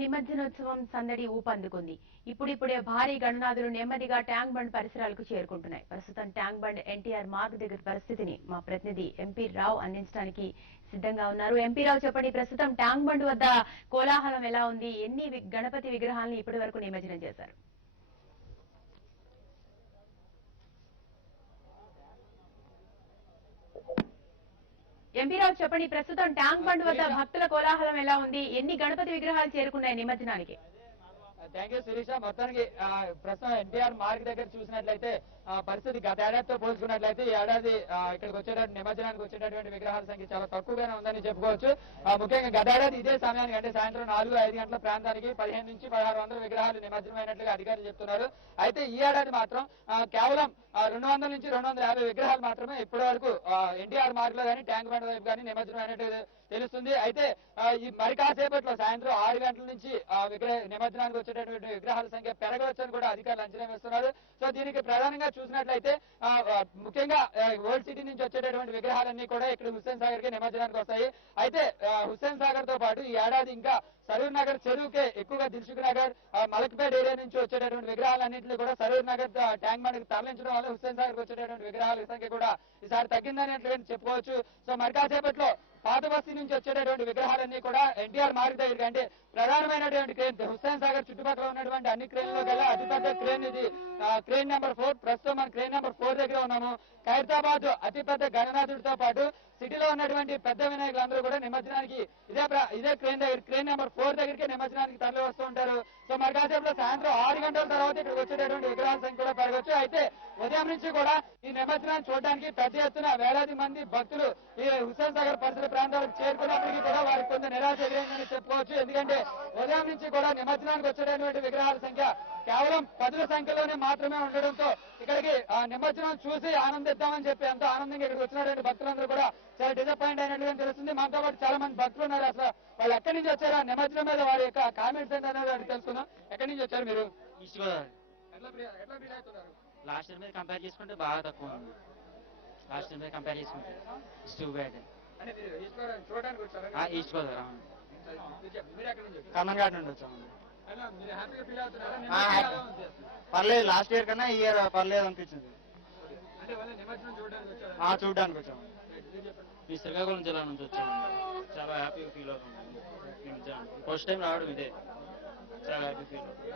నిమజ్జనోత్సవం సందడి ఊపందుకుంది. ఇప్పుడిప్పుడే భారీ గణనాథులు నెమ్మదిగా ట్యాంక్ బండ్ పరిసరాలకు చేరుకుంటున్నాయి. ప్రస్తుతం ట్యాంక్ బండ్ ఎన్టీఆర్ మార్గ్ దగ్గర పరిస్థితిని మా ప్రతినిధి ఎంపీ రావు అందించడానికి సిద్ధంగా ఉన్నారు. ఎంపీ రావు, చెప్పండి, ప్రస్తుతం ట్యాంక్ బండ్ వద్ద కోలాహలం ఎలా ఉంది? ఎన్ని గణపతి విగ్రహాలను ఇప్పటి వరకు నిమజ్జనం చేశారు? ఎంపీ రావు, చెప్పండి, ప్రస్తుతం ట్యాంక్ బండ్ వద్ద భక్తుల కోలాహలం ఎలా ఉంది? ఎన్ని గణపతి విగ్రహాలు చేరుకున్నాయి నిమజ్జనానికి? Thank you Shirisha. మొత్తానికి ప్రస్తుతం ఎన్టీఆర్ మార్గ్ దగ్గర చూసినట్లయితే పరిస్థితి గత ఏడాదితో పోల్చుకున్నట్లయితే ఈ ఏడాది ఇక్కడికి వచ్చేటటువంటి నిమజ్జనానికి వచ్చేటటువంటి విగ్రహాల సంఖ్య చాలా తక్కువగానే ఉందని చెప్పుకోవచ్చు. ముఖ్యంగా గత ఏడాది ఇదే సమయానికి అంటే సాయంత్రం 4-5 గంటల ప్రాంతానికి 15 నుంచి 1600 విగ్రహాలు నిమజ్జనమైనట్లుగా అధికారులు చెప్తున్నారు. అయితే ఈ ఏడాది మాత్రం కేవలం 200 నుంచి 250 విగ్రహాలు మాత్రమే ఇప్పటి వరకు ఎన్టీఆర్ మార్గ్ లో కానీ ట్యాంక్ బండ్ వైపు కానీ నిమజ్జనం అయినట్టు తెలుస్తుంది. అయితే ఈ మరి కాసేపట్లో సాయంత్రం 6 గంటల నుంచి నిమజ్జనానికి వచ్చేటటువంటి విగ్రహాల సంఖ్య పెరగవచ్చని కూడా అధికారులు అంచనా వేస్తున్నారు. సో దీనికి ప్రధానంగా చూసినట్లయితే ముఖ్యంగా ఓల్డ్ సిటీ నుంచి వచ్చేటటువంటి విగ్రహాలన్నీ కూడా ఇక్కడ హుస్సేన్ సాగర్ కి నిమజ్జనానికి వస్తాయి. అయితే హుస్సేన్ సాగర్ తో పాటు ఈ ఏడాది ఇంకా సరూర్ నగర్ చెరువుకే ఎక్కువగా దిల్సుఖ్ నగర్ మలక్పేట్ ఏరియా నుంచి వచ్చేటటువంటి విగ్రహాలన్నింటినీ కూడా సరూర్ నగర్ ట్యాంక్ బండ్ తరలించడం వల్ల హుస్సేన్ సాగర్ కు వచ్చేటటువంటి విగ్రహాల సంఖ్య కూడా ఈసారి తగ్గిందనేట్లుగా చెప్పుకోవచ్చు. సో మరి కాసేపట్లో పాత బస్తీ నుంచి వచ్చేటటువంటి విగ్రహాలన్నీ కూడా ఎన్టీఆర్ మార్గ్ దగ్గరికి అంటే ప్రధానమైనటువంటి క్రేన్ హుస్సేన్ సాగర్ చుట్టుపక్కల ఉన్నటువంటి అన్ని క్రేన్లో గల అతిపెద్ద క్రేన్ ఇది క్రేన్ నెంబర్ 4. ప్రస్తుతం మనం క్రేన్ నెంబర్ 4 దగ్గర ఉన్నాము. ఖైరతాబాద్ అతిపెద్ద గణనాథుడితో పాటు సిటీలో ఉన్నటువంటి పెద్ద వినాయకులందరూ కూడా నిమజ్జనానికి ఇదే క్రేన్ నెంబర్ 4 దగ్గరికి నిమజ్జనానికి తరలి వస్తూ ఉంటారు. సో మరి కాసేపులో సాయంత్రం 6 గంటల తర్వాత ఇక్కడికి వచ్చేటటువంటి విగ్రహాల సంఖ్య కూడా పెరగచ్చు. అయితే ఉదయం నుంచి కూడా ఈ నిమజ్జనాన్ని చూడడానికి పెద్ద ఎత్తున వేలాది మంది భక్తులు ఈ హుస్సేన్ సాగర్ పరిసర ప్రాంతాలకు చేరుకున్నప్పటికీ కూడా వారికి కొంత నిరాశ ఎదురైందని చెప్పుకోవచ్చు. ఎందుకంటే ఉదయం నుంచి కూడా నిమజ్జనానికి వచ్చేటటువంటి విగ్రహాల సంఖ్య కేవలం 10ల సంఖ్యలోనే మాత్రమే ఉండడంతో ఇక్కడికి నిమజ్జనం చూసి ఆనందిద్దామని చెప్పి ఎంతో ఆనందంగా ఇక్కడికి వచ్చినటువంటి భక్తులందరూ కూడా చాలా డిసప్పాయింట్ అయినట్టుగా తెలుస్తుంది. మనతో పాటు చాలా మంది భక్తులు ఉన్నారు. అసలు వాళ్ళు ఎక్కడి నుంచి వచ్చారా, నిమజ్జనం మీద వారి యొక్క కామెంట్స్ ఏంటనేది తెలుసుకుందాం. ఎక్కడి నుంచి వచ్చారు మీరు? ఈస్ట్ గోదావరి. లాస్ట్ ఇయర్ మీద కంపేర్ చేసుకుంటే బాగా తక్కువ ఉంది. లాస్ట్ ఇయర్ మీద కంపేర్ చేసుకుంటే ఈస్ట్ గోదావరి. ఈస్ట్ గోదావరి కమన్ఘాట్ నుండి వచ్చాము. పర్లేదు, లాస్ట్ ఇయర్ కన్నా ఈ ఇయర్ పర్లేదు అనిపించింది. చూడడానికి వచ్చాము. ఈ శ్రీకాకుళం జిల్లా నుంచి వచ్చాము. చాలా హ్యాపీగా ఫీల్ అవుతుంది. ఫస్ట్ టైం రావడం ఇదే, చాలా హ్యాపీ ఫీల్ అవుతుంది.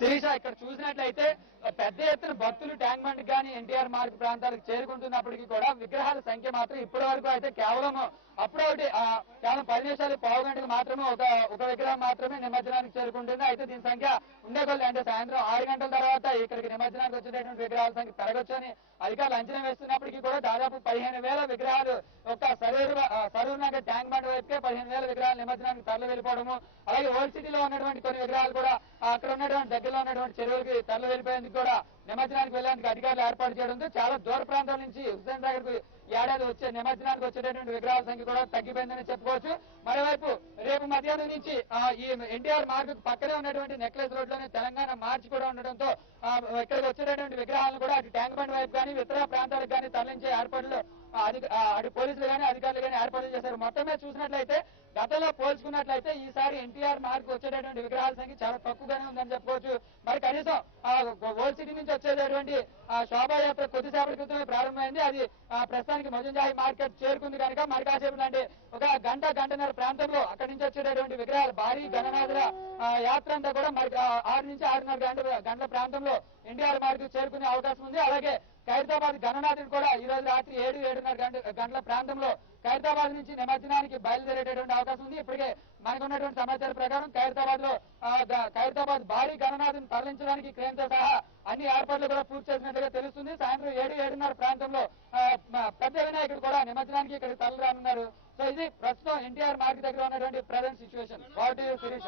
శిరీష, ఇక్కడ చూసినట్లయితే పెద్ద ఎత్తున భక్తులు ట్యాంక్ బండ్ కానీ ఎన్టీఆర్ మార్గ్ ప్రాంతాలకు చేరుకుంటున్నప్పటికీ కూడా విగ్రహాల సంఖ్య మాత్రం ఇప్పటి వరకు అయితే కేవలం అప్పుడొకటి కేవలం 10 నిమిషాలు పావు గంటకు మాత్రమే ఒక విగ్రహం మాత్రమే నిమజ్జనానికి చేరుకుంటుంది. అయితే దీని సంఖ్య ఉండే కొద్ది అంటే సాయంత్రం 6 గంటల తర్వాత ఇక్కడికి నిమజ్జనానికి వచ్చేటటువంటి విగ్రహాల సంఖ్య పెరగొచ్చు అని అధికారులు అంచనా వేస్తున్నప్పటికీ కూడా దాదాపు 15,000 విగ్రహాలు ఒక సరూర్ నగర్ ట్యాంక్ బండ్ వైపుకే 15,000 విగ్రహాలు నిమజ్జనానికి తరలి వెళ్ళిపోవడము, అలాగే ఓల్డ్ సిటీలో ఉన్నటువంటి కొన్ని విగ్రహాలు కూడా అక్కడ ఉన్నటువంటి దగ్గరలో ఉన్నటువంటి చెరువులకి తరలి వెళ్ళిపోయేందుకు కూడా నిమజ్జనానికి వెళ్ళడానికి అధికారులు ఏర్పాటు చేయడంతో చాలా దూర ప్రాంతాల నుంచి హుస్సేన్ సాగర్ కు ఏడాది నిమజ్జనానికి వచ్చేటటువంటి విగ్రహాల సంఖ్య కూడా తగ్గిపోయిందని చెప్పుకోవచ్చు. మరోవైపు రేపు మధ్యాహ్నం నుంచి ఈ ఎన్టీఆర్ మార్గ్ పక్కనే ఉన్నటువంటి నెక్లెస్ రోడ్ లోనే తెలంగాణ మార్చ్ కూడా ఉండడంతో ఇక్కడికి వచ్చేటటువంటి విగ్రహాలను కూడా అటు ట్యాంక్ బండ్ వైపు కానీ ఇతర ప్రాంతాలకు కానీ తరలించే ఏర్పాట్లు అటు పోలీసులు కానీ అధికారులు కానీ ఏర్పాట్లు చేశారు. మొత్తమే చూసినట్లయితే గతంలో పోల్చుకున్నట్లయితే ఈసారి ఎన్టీఆర్ మార్గ్ వచ్చేటటువంటి విగ్రహాల సంఖ్య చాలా తక్కువగానే ఉందని చెప్పుకోవచ్చు. మరి కనీసం ఓల్డ్ సిటీ నుంచి వచ్చేటటువంటి శోభాయాత్ర కొద్దిసేపటి క్రితమే ప్రారంభమైంది. అది ప్రస్తుతానికి మజుంజాయి మార్కెట్ చేరుకుంది కనుక మరి కాసేపు అంటే ఒక గంటన్నర ప్రాంతంలో అక్కడి నుంచి వచ్చేటటువంటి విగ్రహాలు భారీ గణనాథుల యాత్ర అంతా కూడా మరి 6 నుంచి 6:30 గంటల ప్రాంతంలో ఎన్టీఆర్ మార్గ్ చేరుకునే అవకాశం ఉంది. అలాగే ఖైరతాబాద్ గణనాథుడు కూడా ఈ రోజు రాత్రి 7-7:30 గంటల ప్రాంతంలో ఖైరతాబాద్ నుంచి నిమజ్జనానికి బయలుదేరేటటువంటి అవకాశం ఉంది. ఇప్పటికే మనకు ఉన్నటువంటి సమాచారం ప్రకారం ఖైరతాబాద్ భారీ గణనాథుని తరలించడానికి క్రేన్ తో సహా అన్ని ఏర్పాట్లు కూడా పూర్తి చేసినట్టుగా తెలుస్తుంది. సాయంత్రం 7-7:30 ప్రాంతంలో పెద్ద వినాయకుడు కూడా నిమజ్జనానికి ఇక్కడికి తరలి రానున్నారు. సో ఇది ప్రస్తుతం ఎన్టీఆర్ మార్గ్ దగ్గర ఉన్నటువంటి present situation. What is Sirisha?